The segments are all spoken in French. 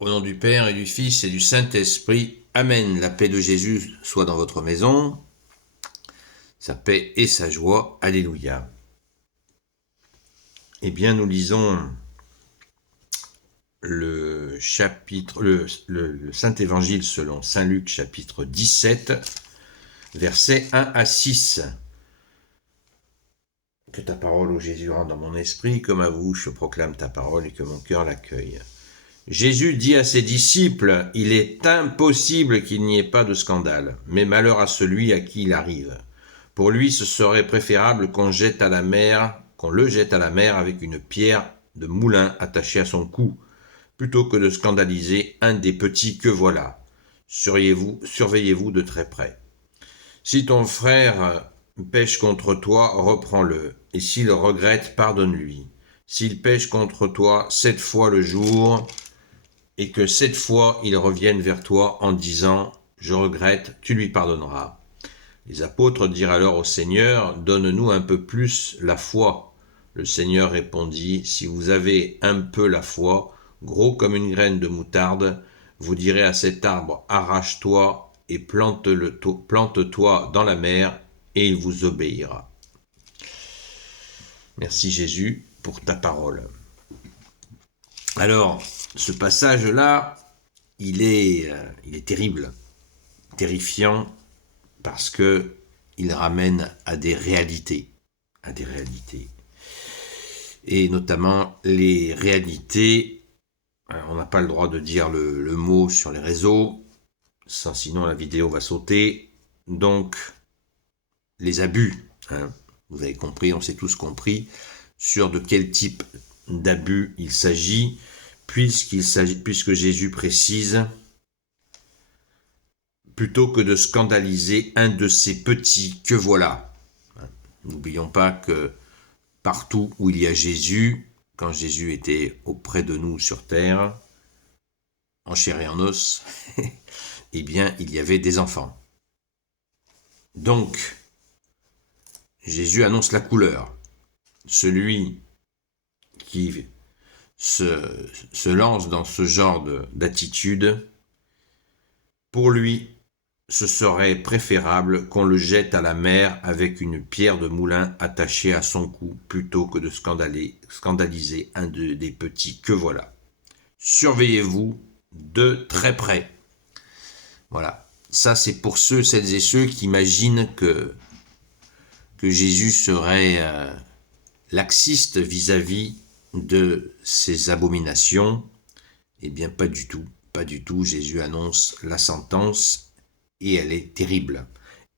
Au nom du Père et du Fils et du Saint-Esprit, Amen. La paix de Jésus soit dans votre maison, sa paix et sa joie. Alléluia. Eh bien, nous lisons le Saint-Évangile selon Saint Luc, chapitre 17, versets 1 à 6. Que ta parole, ô Jésus, rentre dans mon esprit, comme à vous, je proclame ta parole et que mon cœur l'accueille. Jésus dit à ses disciples, « Il est impossible qu'il n'y ait pas de scandale, mais malheur à celui à qui il arrive. Pour lui, ce serait préférable qu'on le jette à la mer avec une pierre de moulin attachée à son cou, plutôt que de scandaliser un des petits que voilà. Surveillez-vous de très près. Si ton frère pêche contre toi, reprends-le, et s'il regrette, pardonne-lui. S'il pêche contre toi 7 fois le jour, et que 7 fois il revienne vers toi en disant « Je regrette », tu lui pardonneras. Les apôtres dirent alors au Seigneur « Donne-nous un peu plus la foi ». Le Seigneur répondit « Si vous avez un peu la foi, gros comme une graine de moutarde, vous direz à cet arbre « Arrache-toi et plante-toi dans la mer, et il vous obéira. » Merci Jésus pour ta parole. Alors, ce passage-là, il est terrible, terrifiant, parce que il ramène à des réalités, et notamment les réalités. On n'a pas le droit de dire le mot sur les réseaux, sinon la vidéo va sauter. Donc, les abus, vous avez compris, on s'est tous compris, sur de quel type d'abus il s'agit, puisque Jésus précise, plutôt que de scandaliser un de ces petits que voilà. N'oublions pas que partout où il y a Jésus, quand Jésus était auprès de nous sur terre, en chair et en os, eh bien, il y avait des enfants. Donc, Jésus annonce la couleur. Celui qui se lance dans ce genre d'attitude, pour lui, ce serait préférable qu'on le jette à la mer avec une pierre de moulin attachée à son cou, plutôt que de scandaliser un des petits que voilà. Surveillez-vous de très près. Voilà. Ça, c'est pour celles et ceux qui imaginent que Jésus serait laxiste vis-à-vis de ces abominations. Eh bien, pas du tout. Pas du tout. Jésus annonce la sentence et elle est terrible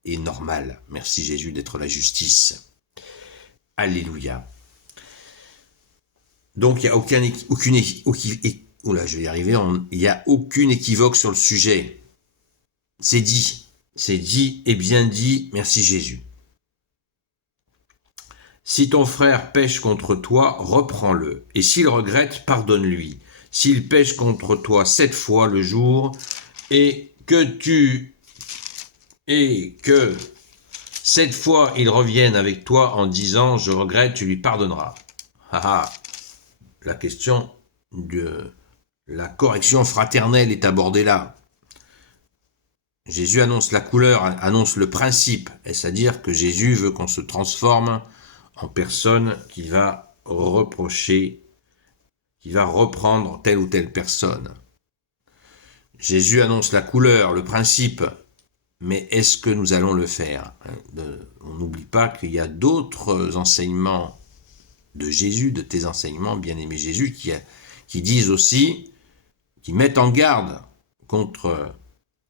et normale. Merci Jésus d'être la justice. Alléluia. Donc, il n'y a aucune équivoque sur le sujet. C'est dit et bien dit, merci Jésus. Si ton frère pêche contre toi, reprends-le, et s'il regrette, pardonne-lui. S'il pêche contre toi 7 fois le jour, et que 7 fois il revienne avec toi en disant « Je regrette », tu lui pardonneras. La question de la correction fraternelle est abordée là. Jésus annonce la couleur, annonce le principe, c'est-à-dire que Jésus veut qu'on se transforme en personne qui va reprocher, qui va reprendre telle ou telle personne. Jésus annonce la couleur, le principe, mais est-ce que nous allons le faire ? On n'oublie pas qu'il y a d'autres enseignements de Jésus, de tes enseignements, bien-aimé Jésus, qui disent aussi, qui mettent en garde contre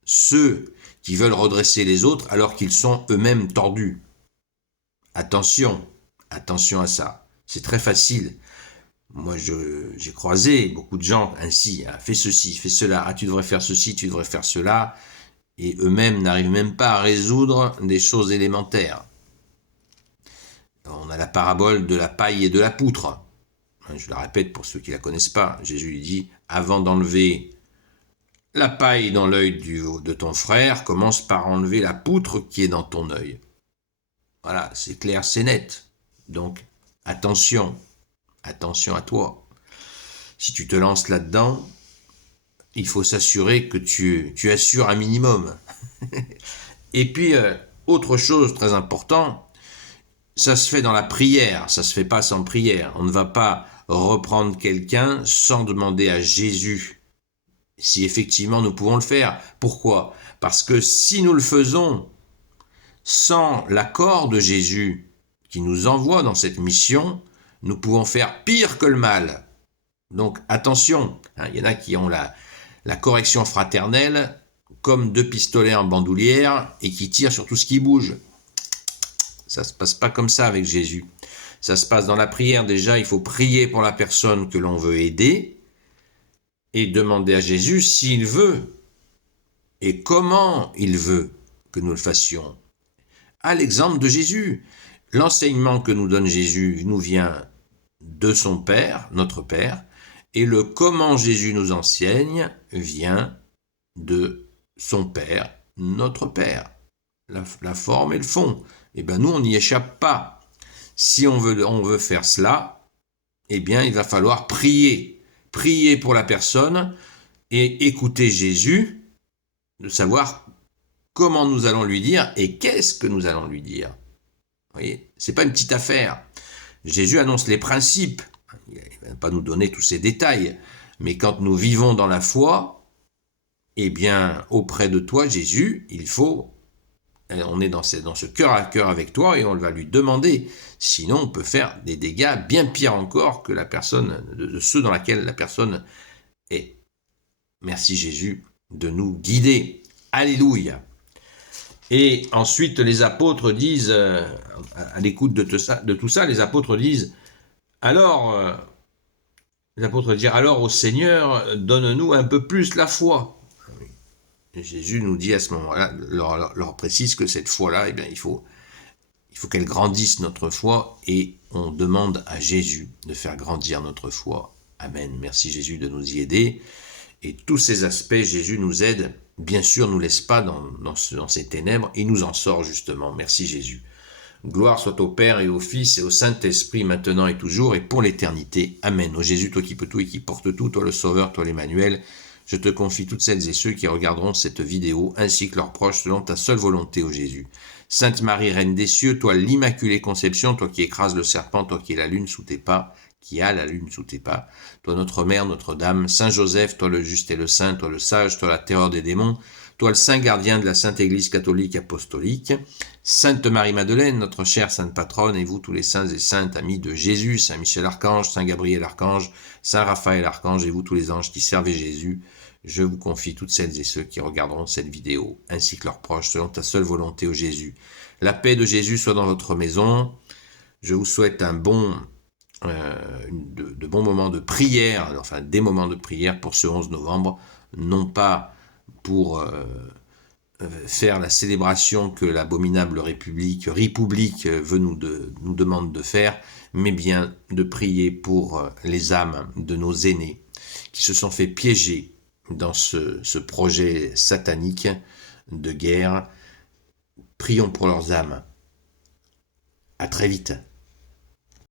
ceux qui veulent redresser les autres alors qu'ils sont eux-mêmes tordus. Attention à ça. C'est très facile. Moi, j'ai croisé beaucoup de gens ainsi. Fais ceci, fais cela. Tu devrais faire ceci, tu devrais faire cela. Et eux-mêmes n'arrivent même pas à résoudre des choses élémentaires. On a la parabole de la paille et de la poutre. Je la répète pour ceux qui ne la connaissent pas. Jésus lui dit, avant d'enlever la paille dans l'œil de ton frère, commence par enlever la poutre qui est dans ton œil. Voilà, c'est clair, c'est net. Donc, attention à toi. Si tu te lances là-dedans, il faut s'assurer que tu assures un minimum. Et puis, autre chose très importante, ça se fait dans la prière, ça se fait pas sans prière. On ne va pas reprendre quelqu'un sans demander à Jésus si effectivement nous pouvons le faire. Pourquoi ? Parce que si nous le faisons sans l'accord de Jésus qui nous envoie dans cette mission, nous pouvons faire pire que le mal. Donc attention, il y en a qui ont la correction fraternelle comme deux pistolets en bandoulière et qui tirent sur tout ce qui bouge. Ça ne se passe pas comme ça avec Jésus. Ça se passe dans la prière. Déjà, il faut prier pour la personne que l'on veut aider et demander à Jésus s'il veut et comment il veut que nous le fassions. À l'exemple de Jésus, l'enseignement que nous donne Jésus nous vient de son Père, notre Père, et le comment Jésus nous enseigne vient de son Père, notre Père. La forme et le fond. Eh bien, nous, on n'y échappe pas. Si on veut faire cela, eh bien, il va falloir prier. Prier pour la personne et écouter Jésus, de savoir comment nous allons lui dire et qu'est-ce que nous allons lui dire. Vous voyez, c'est pas une petite affaire. Jésus annonce les principes. Il ne va pas nous donner tous ces détails. Mais quand nous vivons dans la foi, eh bien, auprès de toi, Jésus, on est dans ce cœur à cœur avec toi et on va lui demander. Sinon, on peut faire des dégâts bien pires encore que la personne, de ceux dans lesquels la personne est. Merci Jésus de nous guider. Alléluia. Et ensuite, les apôtres disent, à l'écoute de tout ça, les apôtres disent, alors au Seigneur, donne-nous un peu plus la foi. Jésus nous dit à ce moment-là, leur précise que cette foi-là, eh bien, il faut qu'elle grandisse notre foi et on demande à Jésus de faire grandir notre foi. Amen. Merci Jésus de nous y aider. Et tous ces aspects, Jésus nous aide. Bien sûr, ne nous laisse pas dans ces ténèbres. Il nous en sort justement. Merci Jésus. Gloire soit au Père et au Fils et au Saint-Esprit, maintenant et toujours et pour l'éternité. Amen. Ô Jésus, toi qui peux tout et qui porte tout, toi le Sauveur, toi l'Emmanuel, je te confie toutes celles et ceux qui regarderont cette vidéo, ainsi que leurs proches, selon ta seule volonté, ô Jésus. Sainte Marie, Reine des cieux, toi l'Immaculée Conception, toi qui écrases le serpent, toi qui es la lune sous tes pas, qui a la lune sous tes pas, toi notre Mère, Notre-Dame, Saint Joseph, toi le juste et le saint, toi le sage, toi la terreur des démons, toi le saint gardien de la Sainte Église catholique apostolique, Sainte Marie-Madeleine, notre chère sainte patronne, et vous tous les saints et saintes amis de Jésus, Saint Michel Archange, Saint Gabriel Archange, Saint Raphaël Archange, et vous tous les anges qui servaient Jésus, je vous confie toutes celles et ceux qui regarderont cette vidéo, ainsi que leurs proches, selon ta seule volonté, ô Jésus. La paix de Jésus soit dans votre maison. Je vous souhaite de bons moments de prière, enfin des moments de prière pour ce 11 novembre, non pas pour faire la célébration que l'abominable République nous demande de faire, mais bien de prier pour les âmes de nos aînés qui se sont fait piéger dans ce projet satanique de guerre. Prions pour leurs âmes. À très vite.